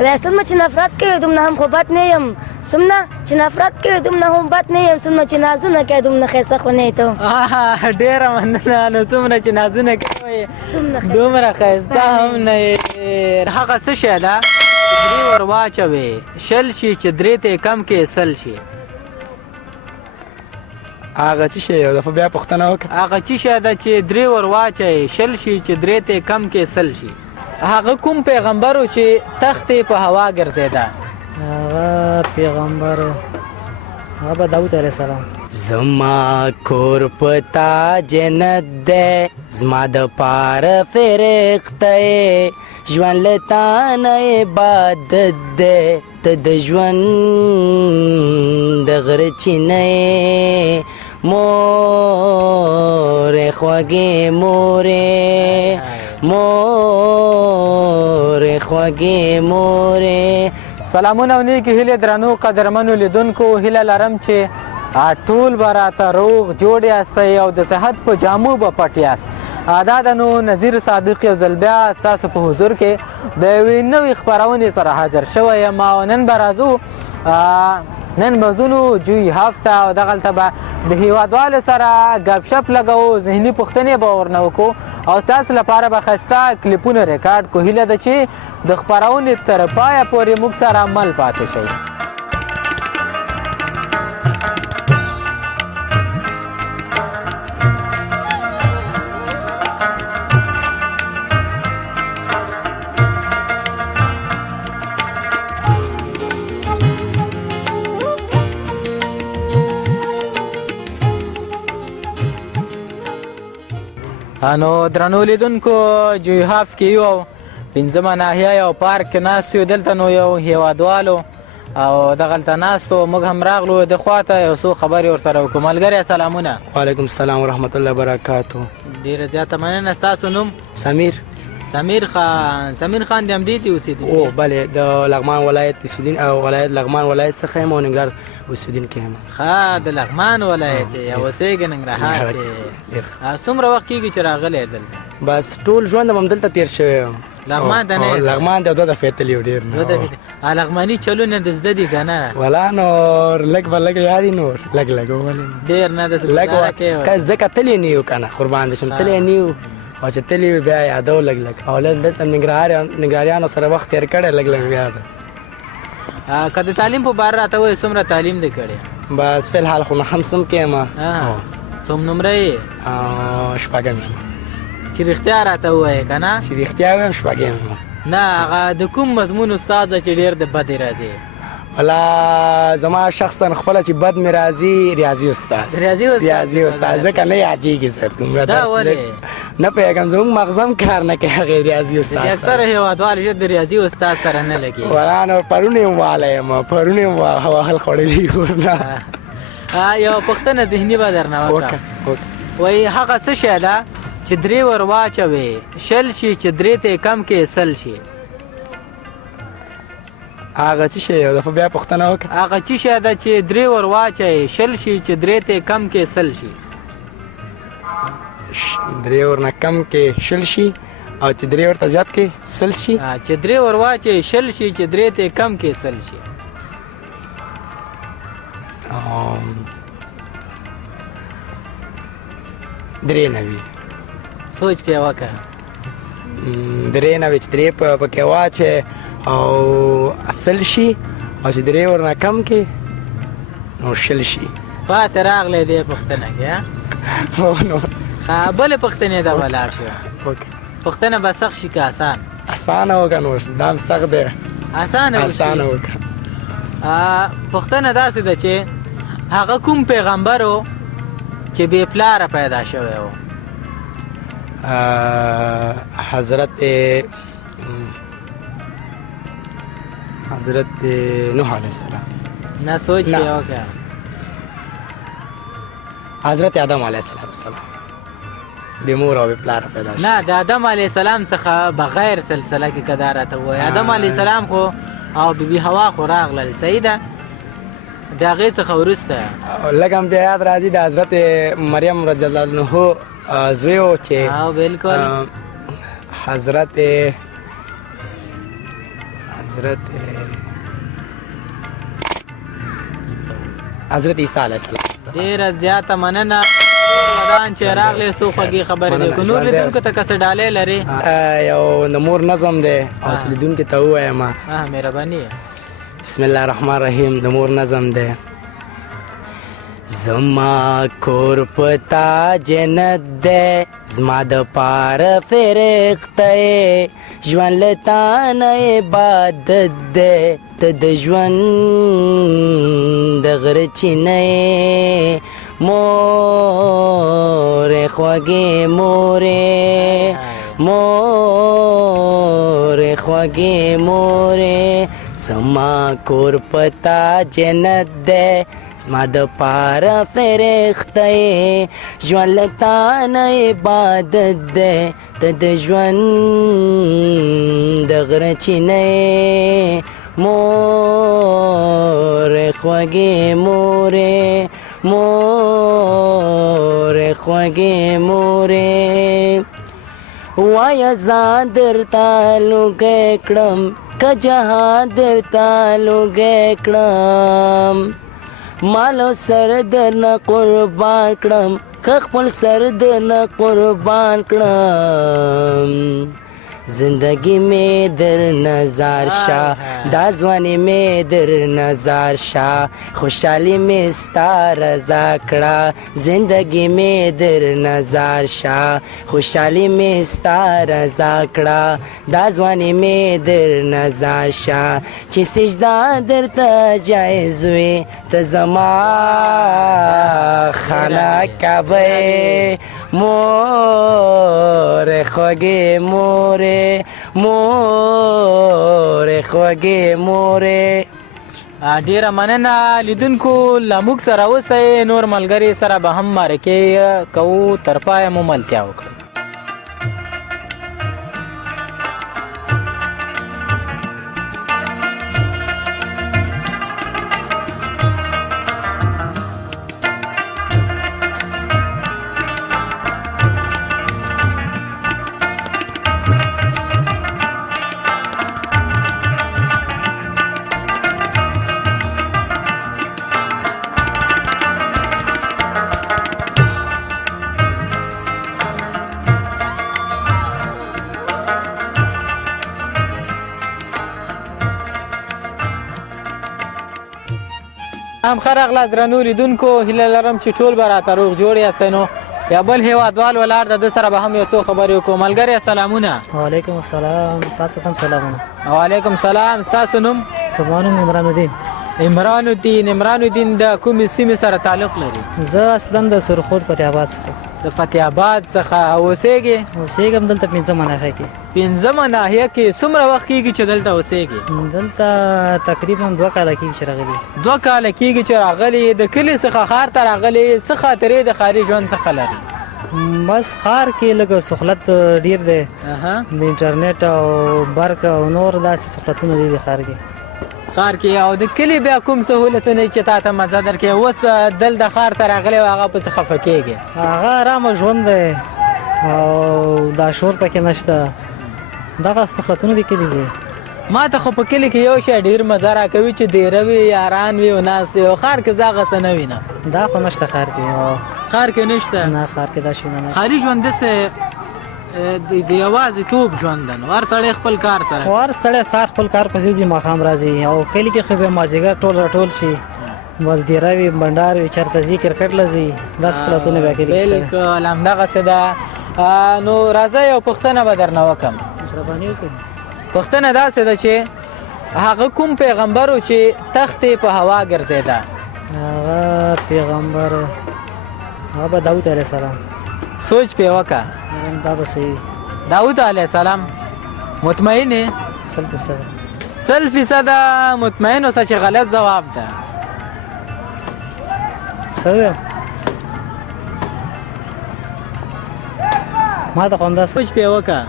خدای څومره چې نفرت کوي دومره هم خو بد نه یم څومره چې نفرت کوي دومره هم بد نه یم څومره چې نازونه کوي دومره ښایسته خو نه یې ته ډېره مننه نو څومره چې نازونه کوي دومره ښایسته هم نه یې هغه څه شی ده درې ور واچوې شل شي چې درې ته یې کم کې سل شي هغه څه شی یو دفعه بیا پوښتنه وکړه هغه څه شی ده چې درې ور واچوې شل شي چې درې ته یې کم کې سل شي هغه کوم پیغمبر و چې تخت یې په هوا ګرځېده هغه پیغمبر هغه به داود علیه السلام زما کور پتا جنت دی زما د پاره فرښته یې ژوند له تا نه عبادت دی ته د ژوند د غره چینه یې مورې خوږې مورې مورې خوږې مورې سلامونه او نیکې هیلې درنو قدرمنو لیدونکو هیله لرم چې ټول به راته روغ جوړ یاستئ او د صحت په جامو به پټ یاست دا د نو نظیر صادق یو ځل بیا ستاسو په حضور کې د یوې نوې خپرونې سره حاضر شوی یم او نن به راځو نن به ځو جوی هفته او دغلته به د هیوادوالو سره ګپ شپ لګوو ذهني پوښتنې به ورنه وکړو او ستاسو لپاره به ښایسته کلیپونه ریکارډ کړو هیله ده چې د خپرونې تر پایه پورې موږ سره مل پاتې شئ نو درنو لیدونکو جوی هاف کې یو پنځمه ناحیه یو پارک کې ناست یو دلته نو یو هیوادوالو او دغلته ناستو موږ هم راغلو د خواته یو څو خبرې ورسره وکړو ملګري سلامونه وعلیکم السلام ورحمت الله وبرکاتو ډېره زیاته مننه ستاسو نوم سمیر سمیر خان د همدې ځای اوسېدونکی او بله د لغمان ولایت او ولایت لغمان ولایت څخه یم او ننګرهار اوسېدونکی یم ښه د لغمان ولایت دی او اوسېږې ننګرهار کې څومره وخت کېږي چې راغلی دلته بس ټول ژوند هم همدلته تېر شوی یم لغمان ته نه لغمان ته 2 دفعې تللی یم ډېر نه لغماني چلونه د زده دي که نه ولا نور لږ به لږ یادي نور لږ ولې ډېر نه داسې ګزاره کوې ځکه تللی نه یو که نه قربان دې شم تللی نه یو او چې تللی بیا یادو لږ لږ او دلته ننګرهاریانو سره وخت تېر کړی لږ لږ بیا ده که د تعلیم په باره راته وایې څومره تعلیم دې کړی بس فلحال خو نهم صنف کې یم څوم نمره یې شپږم یم چې رښتیا راته ووایې که نه چې رښتیا ویم شپږم یم نه هغه د کوم مضمون استاد ده چې ډېر د بدې راځي والا زما شخصا خپله چې بد مې راځي ریاضي استاد ځکه نه یادېږي صاحب دومره دا ولې نه پوهېږم زموږ مغزم کار نه کوي هغې ریاضي استاد سره اکثره هېوادوال ژر د ریاضي استاد سره نه لګي ولا نو پرون یم والی یم پرون یم وهل خوړلي ورنه یوه پوښتنه ذهني به درنه وکړه وایي هغه څه شی ده چې درې ور واچوې شل شي چې درې ته یې کم کې سل شي هغه څه شی یو دفعه بیا پوښتنه وکړه هغه څه شی ده چې درې ور واچوې شل شي چې درې ته یې کم کې سل شي درې ورنه کم کې شل شي او چې درې ورته زیات کې سل شي چې درې ور واچوې شل شي چې درې ته یې کم کې سل شي درې نوي سوچ پې وکړه درې نوي چې درې پکې واچې او سل شي او چې درې ورنه کم کې نو شل شي پاتې راغلی دې پوښتنه کې بلې پوښتنې ته به لاړ شو پوښتنه به سخت شي که اسانه وکړه نو دا هم سخت دی اسانه وکړه پوښتنه داسې ده چې هغه کوم پیغمبر و چې بې پلاره پیدا شوی و حضرت نوح علیه السلام نه سوچ پې وکړه حضرت آدم علیه السلام بې مور او بې پلاره پیدا شو نه د آدم علیه السلام څخه بغیر سلسله کې که دا راته ووایي آدم علیه السلام خو او بیبي هوا خو راغلل صحیح ده د هغې څخه وروسته لږ هم بیا یاد راځي د حضرت مریم رضی الله عنه زوی و چې بالکل حضرت حضرت عیسی علیه السلام. ډیره زیاته مننه ودان چې راغلی څو خوږې خبرې دې کو نور لیدونکو ته که څه ډالۍ لرې یو د مور نظم دی او چې لیدونکي ته ووایم مهرباني بسم الله الرحمن الرحیم د مور نظم دی زما کور پتا جنت دی زما د پاره فرښته ژوند له تا نه عبادت دی ته د ژوند د غره چینه مورې خوږې مورې خوږې مورې زما کور پتا جنت دی زما د پاره فرښته ژوند له تا نه عبادت دی ته د ژوند د غره چینه مورې خوږې مورې خوږې مورې وایه ځان درته لوګی کړم که جهان درته لوګی کړم مالو سر درنه قربان کړم که خپل سر درنه قربان کړم زندگی میں در نظر شا دا ځواني میں در نظر شا خوشحالی میں ستا رضا کړه زندگی میں در نظر شا خوشحالی میں ستا رضا کړه دا ځواني میں در نظر شا چې سجدا درته جایز وي ته زما خانه کعبه مورې خوږې مورې خوږې مورې ډیره مننه لیدونکو له موږ سره اوسئ نور ملګري سره به هم مرکې کوو تر پایه مو ملتیا وکړئ هم ښه راغلاست درنو لیدونکو هیله لرم چې ټول به راته روغ جوړ یاستئ نو یا بل هېوادوال ولاړ د ده سره به هم یو څو خبرې وکړو ملګري سلامونه وعلیکم السلام تاسو ته هم سلامونه وعلیکم سلام ستاسو نوم زما نوم عمران الدین عمران الدین د کومې سیمې سره تعلق لري زه اصلا د سرخود فتح آباد څخه د فتح آباد څخه اوسېږې اوسېږم دلته پنځمه ناحیه کې پنځمه ناحیه کې څومره وخت کېږي چې دلته اوسېږې دلته تقریبا 2 کاله کېږي چې راغلي 2 کاله کېږي چې راغلي د کلي څخه ښار ته راغلي څه خاطرې د ښاري ژوند څخه لري بس ښار کې لږ سهولت ډېر دی د انټرنیټ او برق او نور داسې سهولتونه ډېر دي ښار کې ښار کې او د کلي بیا کوم سهولتونه چې تا ته مزه درکوي اوس دلته ښار ته راغلی او هغه پسې خفه کېږي هغه ارامه ژوند دی او دا شور پکې نشته دغه سهولتونه دي کلي کې ما ته خو په کلي کې یو شی ډېر مزه راکوي چې دیره وي یاران وي او ناست وي او ښار کې زه هغه څه نه وینم دا خو نشته ښار کې ښار کې نشته نه ښار کې دا شیونه نشته ښاري ژوند داسې د یوازیتوب ژوند دی نو هر سړی خپل کار سره خو هر سړی سهار خپل کار پسې ځي ماښام راځي او کلي کې خو بیا مازدیګر ټول راټول شي بس دیره وي بنډار وي چېرته ځي کرکټ له ځي دا سهولتونه بیا کلي کې شته بلکل همدغسې ده نو راځه یو پوښتنه به درنه وکړم مهرباني وکړئ پوښتنه داسې ده چې هغه کوم پیغمبر و چې تختې په هوا ګرځېده هغه پیغمبر هغه به داود علیه السلام سوچ پې وکړه دا به صحیح داود علیه السلام مطمئن یې 100% مطمئن اوسه چې غلط ځواب ده څه ویم ما ته خو همداسې سوچ پې وکړه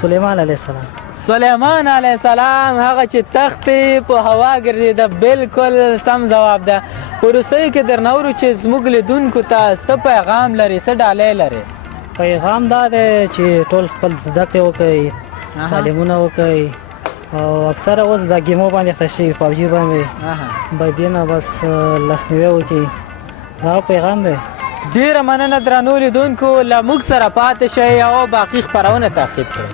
سلیمان علیه السلام سلیمان علیه السلام هغه چې تختې په هوا ګرځېده بالکل سم ځواب ده په وروستیو کې درنه اورو چې زموږ لیدونکو ته څه پیغام لري څه ډالۍ لري پیغام دا دی چې ټول خپل زده کړې وکړئ تعلیمونه وکړئ او اکثره اوس د ګیمو باندې اخته شوي پابجي باندې بدینه بس لاسنیوی وکړي دا پیغام دی. ډیره مننه درنو لیدونکو، له موږ سره پاتې شئ او باقي خپرونه تعقیب کړئ.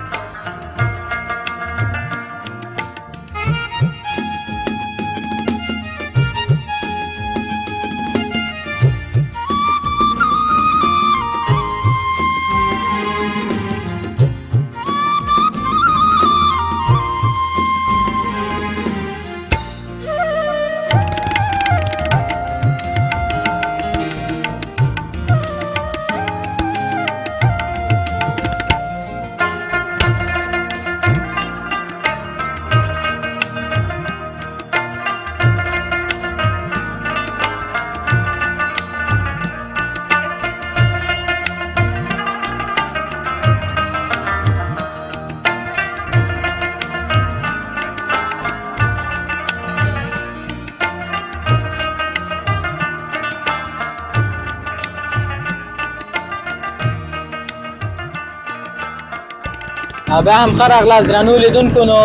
بیا هم ښه راغلاست درنو لیدونکو. نو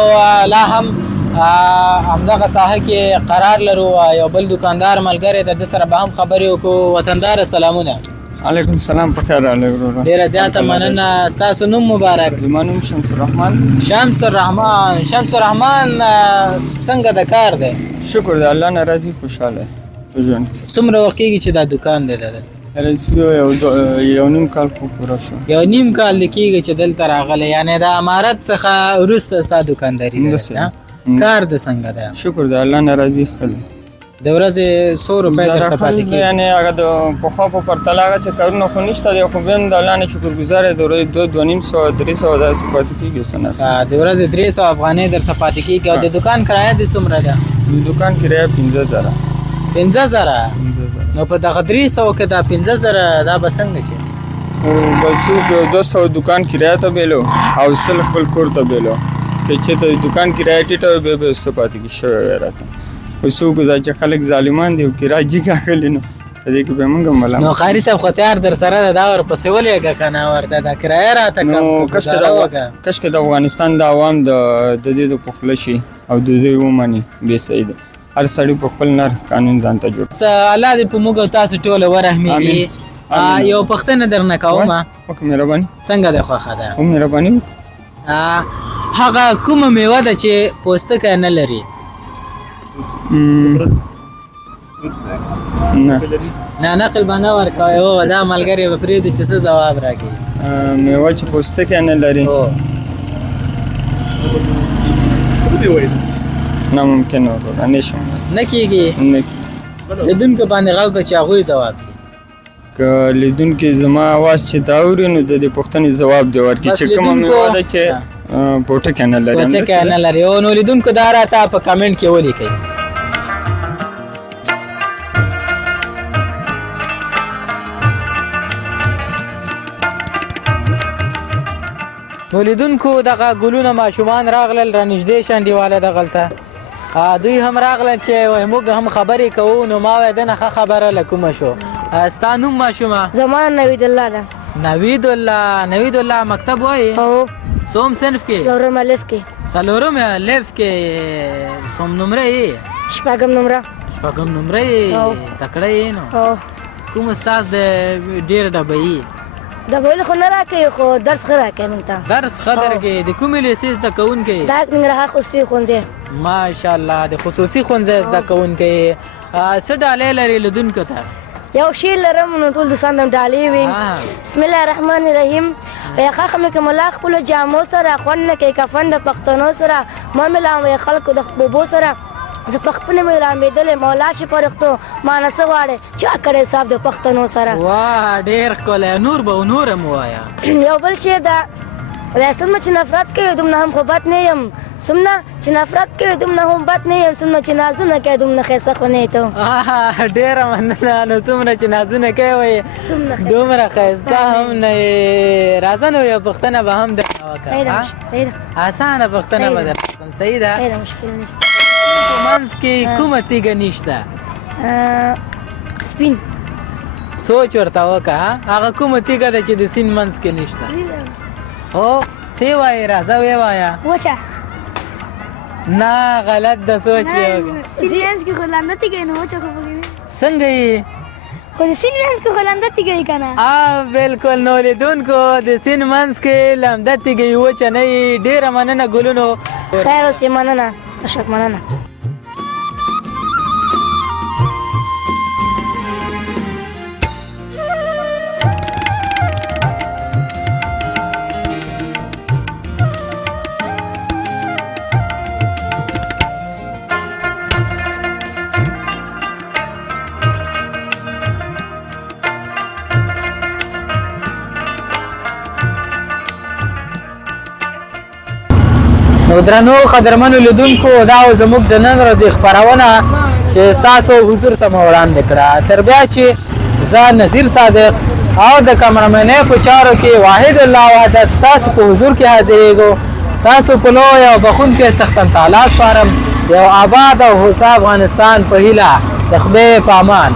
لا هم همدغه ساحه کې قرار لرو، یو بل دکاندار ملګری د ده سره به هم خبرې وکړو. وطنداره سلامونه. علیکم السلام، په خیر راغلی وروره. ډېره زیاته مننه. ستاسو نوم مبارک؟ زما نوم شمس الرحمن. شمس الرحمن. شمس الرحمن څنګه د کار دی؟ شکر د الله نه راضي، خوشحاله په ژوند کې. څومره وخت کېږي چې دا دکان دی دلته؟ یو نیم کال خو پوره شو. یو نیم کال کېږي چې دلته راغلی، یعنې د امارت څخه وروسته ستا دکانداري ده؟ کار د څنګه دی؟ شکر د الله نه راضي ښه دی. د ورځې 100 روپۍ درته پاتې کېږي؟ یعنې هغه د پخوا په پرتله هغه څه کارونه خو نشته دی، خو بیا هم د الله نه شکرګزاره د ورځې 200 300 داسې پاتې کېږي. څه نه د ورځې 300 افغانۍ درته پاتې کېږي. او د دکان کرایه دې څومره ده؟ د دکان کرایه 15,000. 15,000؟ نو په دغه 300 کې دا 15,000 دا به څنګه شي؟ بس 200 دکان کرایه ته بیلو او 100 خپل کور ته بیلو. که چېرته دکان کرایه ټیټه وي بیا به څه پاتې کېږي شوی وی راته. خو څوک دا چې خلک ظالمان دي او کرایه جګ اخلي، نو په دې کې به موږ هم ملامت. نو قاري صاحب خو تیار در سره ده، دا ورپسې ولېږه که نه ورته دا کرایه راته کم نو کشکې د افغانستان د عوام د دې د پخله شي او د دې ومني بې صحیح ده. هر سړی په خپل نر قانون ځان ته جوړ. الله دې په موږ او تاسو ټوله ورحمېږي. یو پوښتنه درنه کومه. وکړه مهرباني. څنګه دی خوښه ده؟ مهرباني. هغه کومه میوه ده چې پوستکی نه لري؟ نه نقل به نه ورکوئ. هو دا ملګری به پرېږدي چې څه ځواب راکړي. میوه چې پوستکی نه لري ناممکنه وروره، نه شم. نه کېږي؟ نه کېږي. لیدونکو باندې غږ کړه چې هغوی ځواب کړي. که لیدونکي زما اواز چې دا اوري نو د دې پوښتنې ځواب دې ورکړي چې کومه میوه ده چې پوټکی نه لري. پوټکی نه لري. او نو لیدونکو دا راته په کمنټ کې ولیکئ. نو لیدونکو دغه ګلونه ماشومان راغلل رانږدې شنډېواله دغلته دوی هم راغلل چې موږ هم خبرې کوو. نو ما وایي دنه ښه خبره له کومه شو. ستا نوم ماشومه؟ زما نوید الله ده. نوید الله. نوید الله مکتب وایي؟ هو. څوم صنف کې؟ څلورم الف کې. څلورم الف کې. څوم نمره یې؟ شپږم نمره. شپږم نمره یې؟ تکړه یې نو؟ کوم استاد ډېر ډبه یې؟ ډبه خو نه راکوي خو درس ښه راکوي موږ ته. درس ښه درکوي. د کومې لیسې زده کوونکی؟ دا ننګرهار خصوصي ښوونځی. ماشاءالله د خصوصي ښوونځی زده کوونکی. څه ډالۍ لري لیدونکو ته؟ یو شعر لرم نو ټول دوستان هم ډالۍ وي. بسم الله الرحمن الرحیم. ښه مې که ملا خپلو جامو سره خوند نه کوي کفن د پښتنو سره مه ملاموي خلکو د خبوبو سره زه په خپله مې رامېدلې مولا چې پرښتو ما نه څه غواړې چا کړی صاحب د پښتنو سره. واه ډېر ښکلی. نور به نور هم ووایه. یو بل شعر ده څومره چې نفرت کوي دومره هم خو بد نه یم. څومره چې نفرت کوي دومره هم بد نه یم. څومره چې نازونه کوي دومره ښایسته خو نه یې ته. ډېره مننه. نو څومره چې نازونه کوي وایي دومره ښایسته هم نه یې. راځه نو یو پوښتنه به هم درنه وکړه. صحیح ده. اسانه پوښتنه به درته وکړم. صحیح ده؟ صحیح ده، مشکل نشته. په منځ کې کومه تیږه نشته؟ سپین. سوچ ورته وکړه. هغه کومه تیږه ده چې د سیند منځ کې نشته؟ هو ته وایې راځه ویې وایه. وچه. نه غلط د سوچ یو سینوینس کې خلانده تیږي نو چې خبرې څنګه یې خو د سینوینس کې خلانده تیږي کنه بالکل نو لیدونکو د سین منځ کې لمده تیږي وچه نه وي. ډېره مننه ګلونو. خیر اوسې مننه اشک مننه. نو درنو قدرمنو لیدونکو دا زموږ د نن ورځې خپرونه چې ستاسو حضور ته مو وړاندې کړه. تر بیا چې زه نذیر صادق او د کمرمنۍ په چارو کې واحد الله وحدت ستاسو په حضور کې حاضرېږو. تاسو په لوی او بخښونکي څښتن تعالی سپارم. یو آباد او هوسا افغانستان په هیله. د خدای په امان.